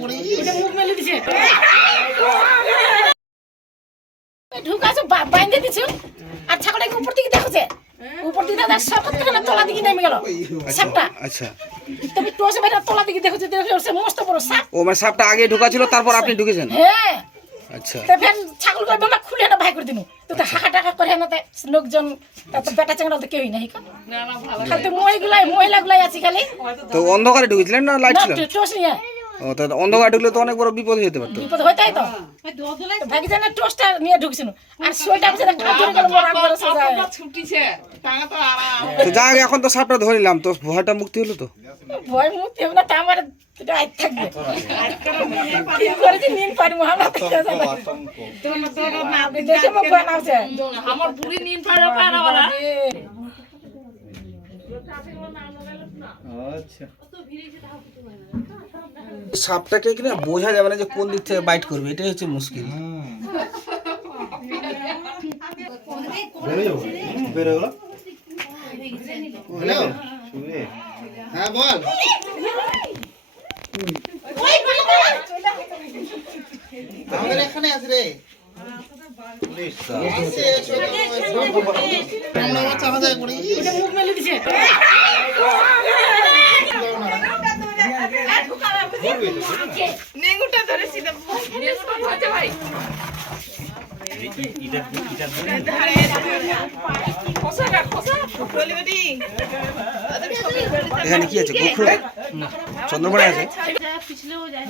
মুখ মেলে দিছে ঢুকাছে বাইন্ধে দিছে আর ছাগলটাকে উপর দিকে দেখছে উপর দিকে দাদা সাপত থেকে তলা দিকে নেমে গেল সাপটা। আচ্ছা, তুমি টোসে বাইরে তলা দিকে দেখছে দেখছে মস্ত বড় সাপ। ও মানে সাপটা আগে ঢোকা ছিল তারপর আপনি ঢুকেছেন? হ্যাঁ। আচ্ছা, তো ফেন ছাগল করে বাবা খুলে না ভাই করে দিনু তো হাঁকা টাকা করে না লোকজন তো বেটা চাঙ্গা তো কেউই নাই খালি তো মহিলাগুলাই আছে খালি। তো অন্ধকারে ঢুকেছিলেন না লাইট ছিল? টোস নিয়ে ও তো অন্ধকারে ঢুকলে তো অনেক বড় বিপদ হতে পারতো। বিপদ হইতাই তো ভাগি জানা টোসটা নিয়ে ঢুকছিল আর সোইটা বসে ধরে গেল মোরা করে সাজায় ছুটিছে টাকা তো আরাম। তো যাক এখন তো সাপটা ধরে নিলাম, তো ভয়টা মুক্তি হলো তো? ভয় মুক্তি হবে না তা আমার রাইট থাকবে কি করেছি নিন পারি মোহাম্মদ দেখে মুখ বানাচ্ছে আমার বুড়ি নিন পাড়া পাড়াওয়ালা সাপটাকে কিনা বোঝা যাবে না যে কোন দিক থেকে বাইট করবে, এটাই হচ্ছে মুশকিল। হ্যাঁ বল। আমাদের এখানে আছে রে। আমরা বাচ্চা বাজায় করি। মুখ মেলে দিছে নেঙ্গুটা ধরেছি না নেঙ্গুটা ধরেছে ভাই এখানে কি আছে? গোখরো চন্দ্রপাড়া আছে। পিছলেও যায়